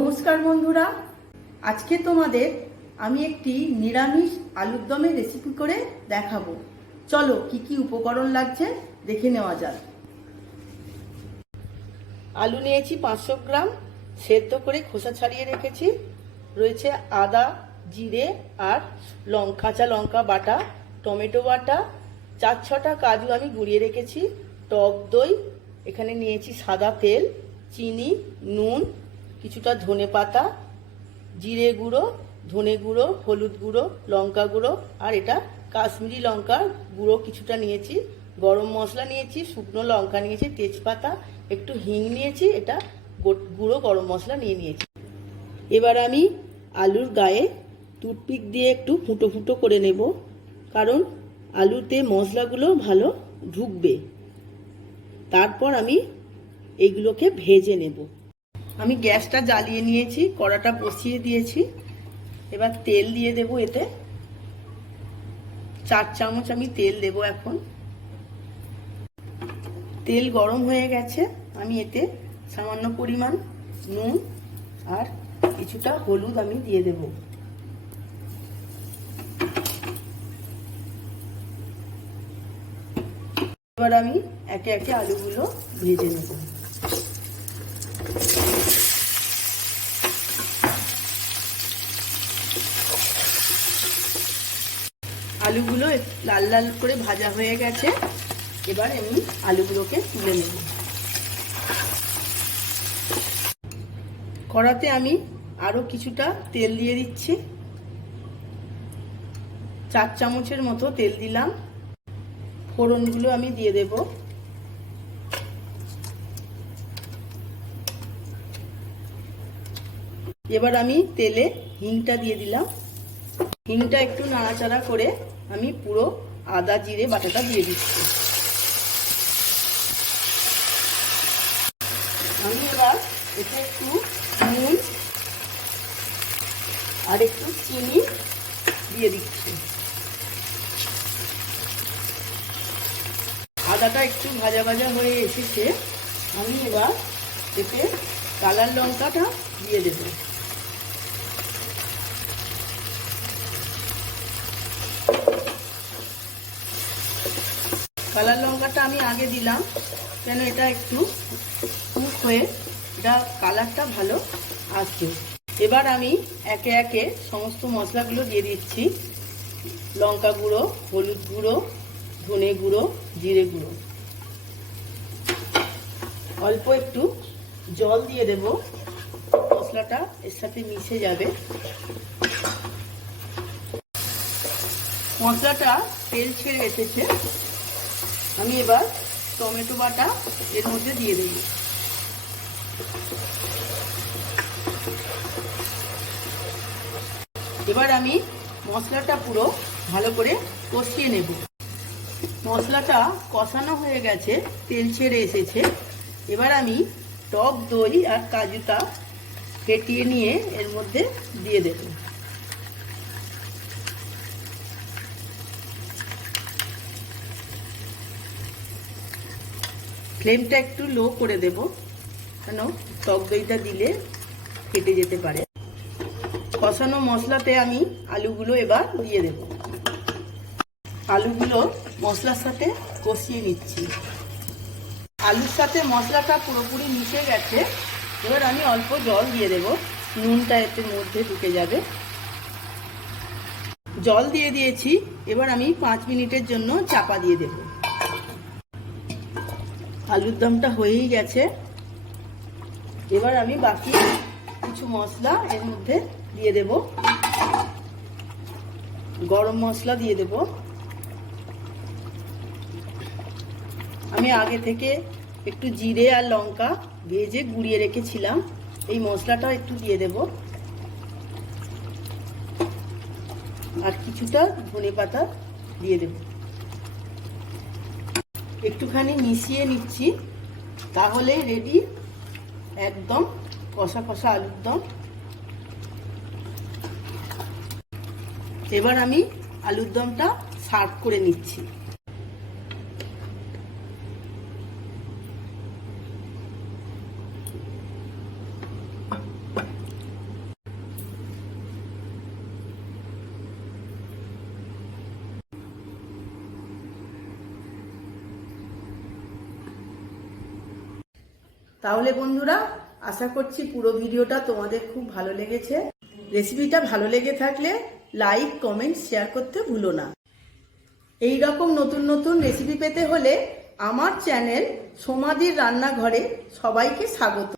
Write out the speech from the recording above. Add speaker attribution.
Speaker 1: নমস্কার বন্ধুরা। আজকে তোমাদের আমি একটি নিরামিষ আলুর দমের রেসিপি করে দেখাবো। চলো, কি কি উপকরণ লাগছে দেখে নেওয়া যাক। আলু নিয়েছি পাঁচশো গ্রাম, সেদ্ধ করে খোসা ছাড়িয়ে রেখেছি। রয়েছে আদা, জিরে আর লঙ্কা কাঁচা লঙ্কা বাটা, টমেটো বাটা। চার ছটা কাজু আমি গুঁড়িয়ে রেখেছি। টক দই, এখানে নিয়েছি সাদা তেল, চিনি, নুন কিছুটা ধনে পাতা, জিরে গুঁড়ো, ধনে গুঁড়ো, হলুদ গুঁড়ো, লঙ্কা গুঁড়ো, আর এটা কাশ্মীরি লঙ্কা গুঁড়ো কিছুটা নিয়েছি, গরম মশলা নিয়েছি, শুকনো লঙ্কা নিয়েছি, তেজপাতা, একটু হিং নিয়েছি, এটা গুঁড়ো গরম মশলা নিয়ে নিয়েছি। এবার আমি আলুর গায়ে টুথপিক দিয়ে একটু ফুটো ফুটো করে নেব, কারণ আলুতে মশলাগুলো ভালো ঢুকবে। তারপর আমি এগুলোকে ভেজে নেব। আমি গ্যাসটা জ্বালিয়ে নিয়েছি, কড়াটা বসিয়ে দিয়েছি। এবার তেল দিয়ে দেব এতে। চার চামচ আমি তেল দেব এখন। তেল গরম হয়ে গেছে, আমি এতে সামান্য পরিমাণ নুন আর কিছুটা হলুদ আমি দিয়ে দেব। এবার আমি একে একে আলুগুলো ভেজে নেব। আলুগুলো লাল লাল করে ভাজা হয়ে গেছে। এবার আমি আলুগুলোকে তুলে নেব। কড়াতে আমি আরও কিছুটা তেল দিয়ে দিচ্ছি। চার চামচের মতো তেল দিলাম। ফোড়নগুলো আমি দিয়ে দেব। এবার আমি তেলে হিংটা দিয়ে দিলাম। হিংটা একটু নাড়াচাড়া করে আমি পুরো আদা, জিরে, বাটাটা দিয়ে দিচ্ছি। আমি এবার এতে একটু নুন আর একটু চিনি দিয়ে দিচ্ছি। আদাটা একটু ভাজা ভাজা হয়ে এসেছে, আমি এবার এতে কালার লঙ্কাটা দিয়ে দেবো। কালার লঙ্কাটা আমি আগে দিলাম। কেন এটা একটু কুক হয়ে, এটা কালারটা ভালো আসছে। এবার আমি একে একে সমস্ত মশলাগুলো দিয়ে দিচ্ছি। লঙ্কা গুঁড়ো, হলুদ গুঁড়ো, ধনে গুঁড়ো, জিরে গুঁড়ো। অল্প একটু জল দিয়ে দেব। মশলাটা এর সাথে মিশে যাবে। মশলাটা তেল ছেড়ে এসেছে। আমি এবার টমেটো বাটা এর মধ্যে দিয়ে দেব। এবার আমি মশলাটা পুরো ভালো করে কষিয়ে নেব। মশলাটা কষানো হয়ে গেছে, তেল ছেড়ে এসেছে। এবার আমি টক দই আর কাজুটা ফেটিয়ে নিয়ে এর মধ্যে দিয়ে দেবো। ফ্লেমটা একটু লো করে দেব, কেন টক দইটা দিলে কেটে যেতে পারে। কষানো মশলাতে আমি আলুগুলো এবার দিয়ে দেব। আলুগুলো মশলার সাথে কষিয়ে নিচ্ছি। আলুর সাথে মশলাটা পুরোপুরি মিশে গেছে, এবার আমি অল্প জল দিয়ে দেব। নুনটা এতে মধ্যে ঢুকে যাবে। জল দিয়ে দিয়েছি, এবার আমি পাঁচ মিনিটের জন্য চাপা দিয়ে দেবো। আলুর দমটা হয়েই গেছে। এবার আমি বাকি কিছু মশলা এর মধ্যে দিয়ে দেব। গরম মশলা দিয়ে দেব। আমি আগে থেকে একটু জিরে আর লঙ্কা ভেজে গুঁড়িয়ে রেখেছিলাম। এই মশলাটা একটু দিয়ে দেব। আর কিছুটা ধনে পাতা দিয়ে দেবো। একটুখানি মিশিয়ে নিচ্ছি, তাহলে রেডি একদম কষা কষা আলুর দম। এবার আমি আলুর দমটা সার্ভ করে নিচ্ছি। তাহলে বন্ধুরা, আশা করছি পুরো ভিডিওটা তোমাদের খুব ভালো লেগেছে। রেসিপিটা ভালো লেগে থাকলে লাইক, কমেন্ট, শেয়ার করতে ভুলো না। এই রকম নতুন নতুন রেসিপি পেতে হলে আমার চ্যানেল সমাধির রান্নাঘরে সবাইকে স্বাগত।